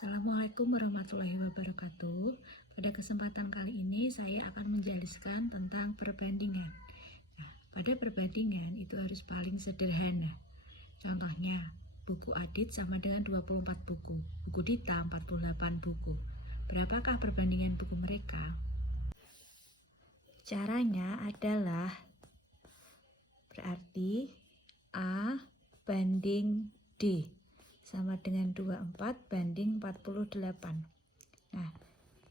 Assalamualaikum warahmatullahi wabarakatuh. Pada kesempatan kali ini saya akan menjelaskan tentang perbandingan. Nah, pada perbandingan itu harus paling sederhana. Contohnya, buku Adit sama dengan 24 buku, buku Dita 48 buku. Berapakah perbandingan buku mereka? Caranya adalah berarti A banding D sama dengan 24 banding 48. Nah,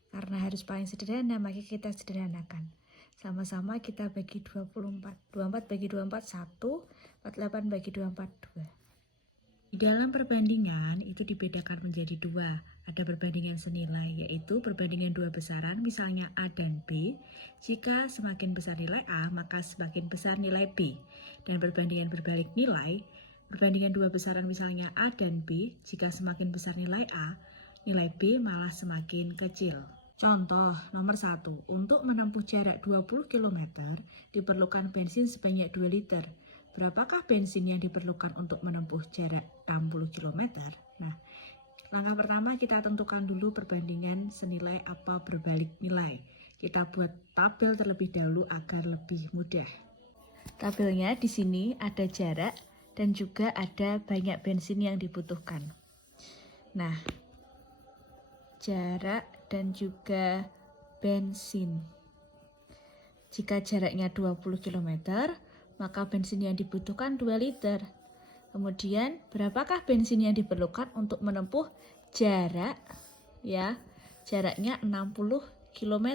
karena harus paling sederhana, maka kita sederhanakan. Sama-sama kita bagi 24. 24 bagi 24, 1. 48 bagi 24, 2. Di dalam perbandingan itu dibedakan menjadi dua. Ada perbandingan senilai, yaitu perbandingan dua besaran, misalnya A dan B. Jika semakin besar nilai A, maka semakin besar nilai B. Dan perbandingan berbalik nilai, perbandingan dua besaran misalnya A dan B, jika semakin besar nilai A, nilai B malah semakin kecil. Contoh nomor 1, untuk menempuh jarak 20 km diperlukan bensin sebanyak 2 liter. Berapakah bensin yang diperlukan untuk menempuh jarak 60 km? Nah, langkah pertama kita tentukan dulu perbandingan senilai apa berbalik nilai. Kita buat tabel terlebih dahulu agar lebih mudah. Tabelnya di sini ada jarak dan juga ada banyak bensin yang dibutuhkan. Nah, jarak dan juga bensin. Jika jaraknya 20 km, maka bensin yang dibutuhkan 2 liter. Kemudian, berapakah bensin yang diperlukan untuk menempuh jarak? Ya, jaraknya 60 km.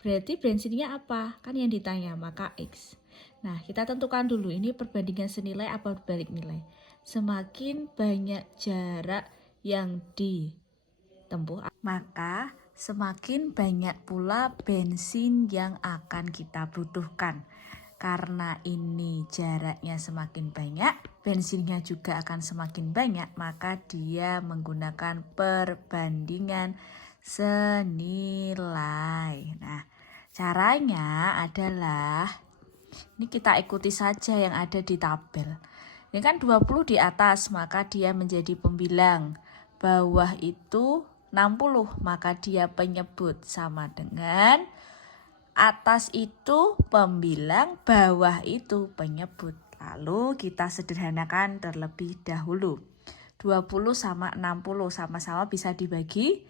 Berarti bensinnya apa? Kan yang ditanya, maka X. Nah, kita tentukan dulu ini perbandingan senilai apa berbalik nilai. Semakin banyak jarak yang ditempuh, maka semakin banyak pula bensin yang akan kita butuhkan. Karena ini jaraknya semakin banyak, bensinnya juga akan semakin banyak, maka dia menggunakan perbandingan senilai. Nah, caranya adalah ini kita ikuti saja yang ada di tabel. Ini kan 20 di atas, maka dia menjadi pembilang. Bawah itu 60, maka dia penyebut, sama dengan atas itu pembilang, bawah itu penyebut. Lalu kita sederhanakan terlebih dahulu. 20 sama 60 sama-sama bisa dibagi.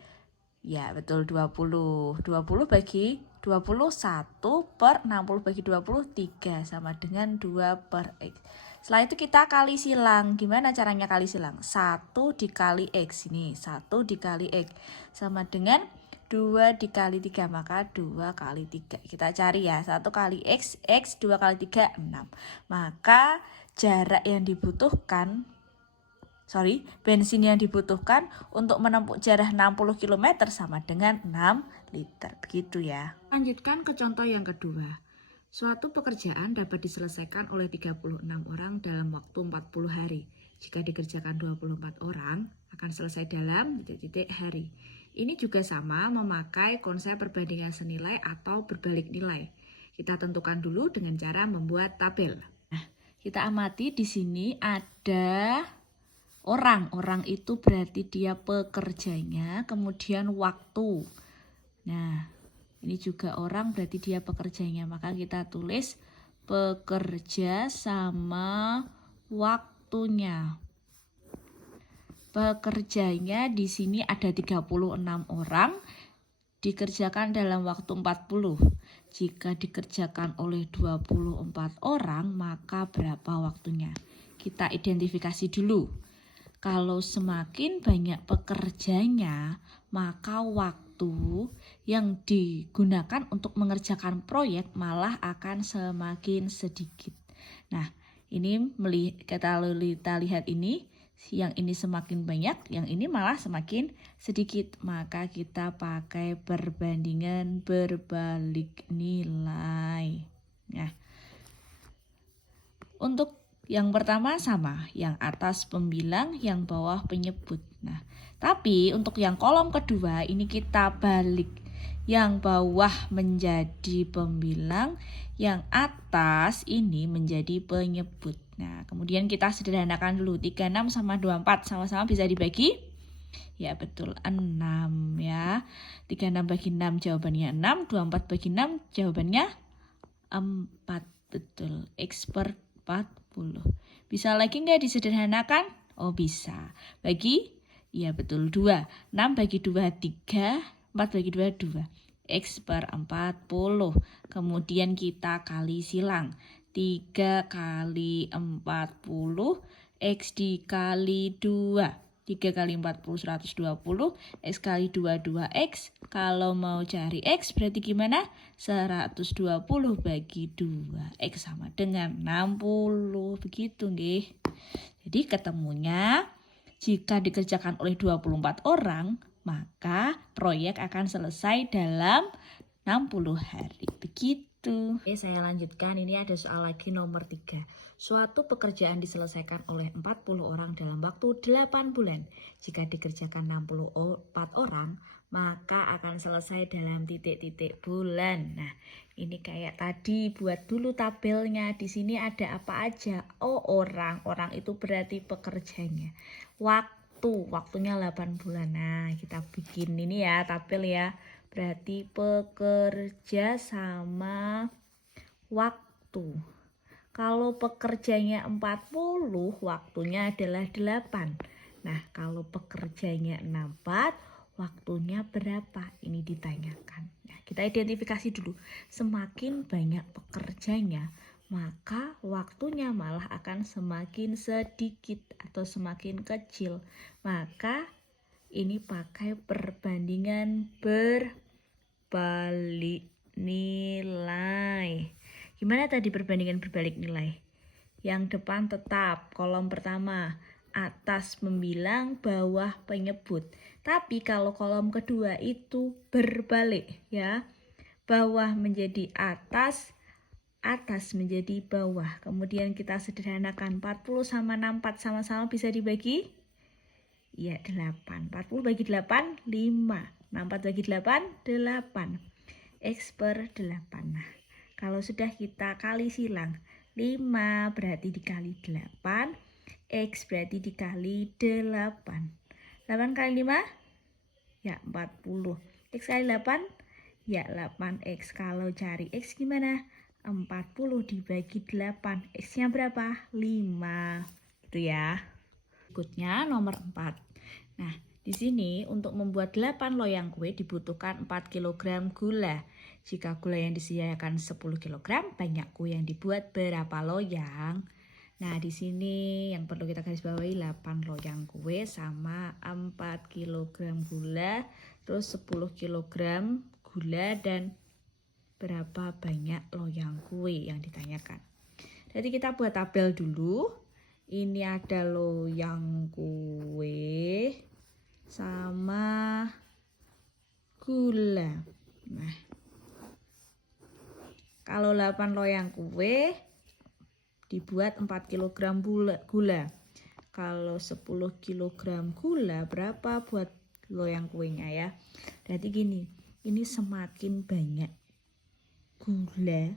Ya, betul 20. 20 bagi 21 per 60 bagi 20, 3 sama dengan 2 per X. Setelah itu kita kali silang. Gimana caranya kali silang? 1 dikali X. Ini 1 dikali X sama dengan 2 dikali 3, maka 2 kali 3. Kita cari ya, 1 kali X, 2 kali 3, 6. Maka jarak yang dibutuhkan, bensin yang dibutuhkan untuk menempuh jarak 60 km sama dengan 6 liter. Begitu ya. Lanjutkan ke contoh yang kedua. Suatu pekerjaan dapat diselesaikan oleh 36 orang dalam waktu 40 hari. Jika dikerjakan 24 orang, akan selesai dalam titik-titik hari. Ini juga sama memakai konsep perbandingan senilai atau berbalik nilai. Kita tentukan dulu dengan cara membuat tabel. Nah, kita amati di sini ada orang. Orang itu berarti dia pekerjanya, kemudian waktu. Nah, ini juga orang berarti dia pekerjanya. Maka kita tulis pekerja sama waktunya. Pekerjanya di sini ada 36 orang, dikerjakan dalam waktu 40. Jika dikerjakan oleh 24 orang, maka berapa waktunya? Kita identifikasi dulu. Kalau semakin banyak pekerjanya, maka waktu yang digunakan untuk mengerjakan proyek malah akan semakin sedikit. Nah, ini kita lihat ini. Yang ini semakin banyak, yang ini malah semakin sedikit. Maka kita pakai perbandingan berbalik nilai. Nah, untuk yang pertama sama, yang atas pembilang, yang bawah penyebut. Nah, tapi untuk yang kolom kedua ini kita balik. Yang bawah menjadi pembilang, yang atas ini menjadi penyebut. Nah, kemudian kita sederhanakan dulu. 36 sama 24 sama-sama bisa dibagi Ya betul, 6 ya. 36 bagi 6 jawabannya 6, 24 bagi 6 jawabannya 4. Betul, X per 40. Bisa lagi nggak disederhanakan? Oh bisa. Bagi? Ya betul, 2. 6 bagi 2, 3. 4 bagi 2, 2. X per 40. Kemudian kita kali silang. 3 kali 40, X dikali 2. 3 kali 40, 120. X kali 2, 2X. Kalau mau cari X berarti gimana? 120 bagi 2. X sama dengan 60. Begitu nggih. Jadi ketemunya jika dikerjakan oleh 24 orang, maka proyek akan selesai dalam 60 hari. Begitu. Oke, saya lanjutkan. Ini ada soal lagi nomor 3. Suatu pekerjaan diselesaikan oleh 40 orang dalam waktu 8 bulan. Jika dikerjakan 64 orang, maka akan selesai dalam titik-titik bulan. Nah, ini kayak tadi, buat dulu tabelnya. Di sini ada apa aja? Oh, orang. Orang itu berarti pekerjanya. Waktunya 8 bulan. Nah, kita bikin ini ya, tabel ya. Berarti pekerja sama waktu. Kalau pekerjanya 40, waktunya adalah 8. Nah, kalau pekerjanya 64, waktunya berapa? Ini ditanyakan. Nah, kita identifikasi dulu. Semakin banyak pekerjanya, maka waktunya malah akan semakin sedikit atau semakin kecil. Maka ini pakai perbandingan berbalik nilai. Gimana tadi perbandingan berbalik nilai? Yang depan tetap, kolom pertama atas pembilang, bawah penyebut. Tapi kalau kolom kedua itu berbalik ya. Bawah menjadi atas, atas menjadi bawah. Kemudian kita sederhanakan, 40 sama 64 sama-sama bisa dibagi? Ya 8. 40 bagi 8, 5. 64 bagi 8, 8. X per 8. Nah, kalau sudah kita kali silang, 5 berarti dikali 8, X berarti dikali 8. 8 kali 5? Ya 40. X kali 8? Ya 8X. Kalau cari X gimana? 40 dibagi 8. X-nya berapa? 5. Gitu ya. Berikutnya nomor 4. Nah, di sini untuk membuat 8 loyang kue dibutuhkan 4 kg gula. Jika gula yang disediakan 10 kg, banyak kue yang dibuat berapa loyang? Nah, di sini yang perlu kita garis bawahi 8 loyang kue sama 4 kg gula, terus 10 kg gula dan berapa banyak loyang kue yang ditanyakan. Jadi kita buat tabel dulu. Ini ada loyang kue sama gula. Nah, kalau 8 loyang kue dibuat 4 kg gula. Kalau 10 kg gula berapa buat loyang kuenya ya? Berarti gini, ini semakin banyak gula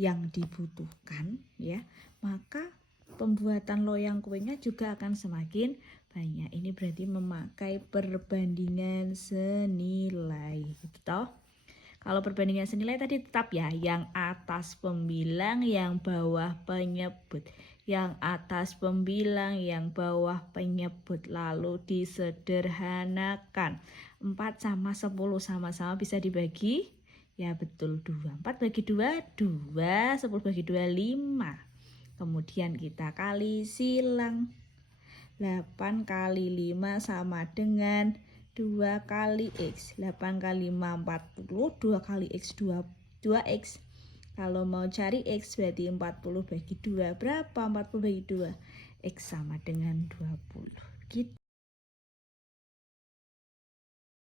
yang dibutuhkan ya, maka pembuatan loyang kuenya juga akan semakin banyak. Ini berarti memakai perbandingan senilai gitu toh. Kalau perbandingan senilai tadi tetap ya, yang atas pembilang, yang bawah penyebut. Yang atas pembilang, yang bawah penyebut. Lalu disederhanakan. 4 sama 10 sama-sama bisa dibagi? Ya betul, 2. 4 bagi 2, 2. 10 bagi 2, 5. Kemudian kita kali silang. 8 kali 5 sama dengan 2 kali X. 8 kali 5, 40. 2 kali X, 2X. Kalau mau cari X berarti 40 bagi 2. Berapa 40 bagi 2? X sama dengan 20. Gitu.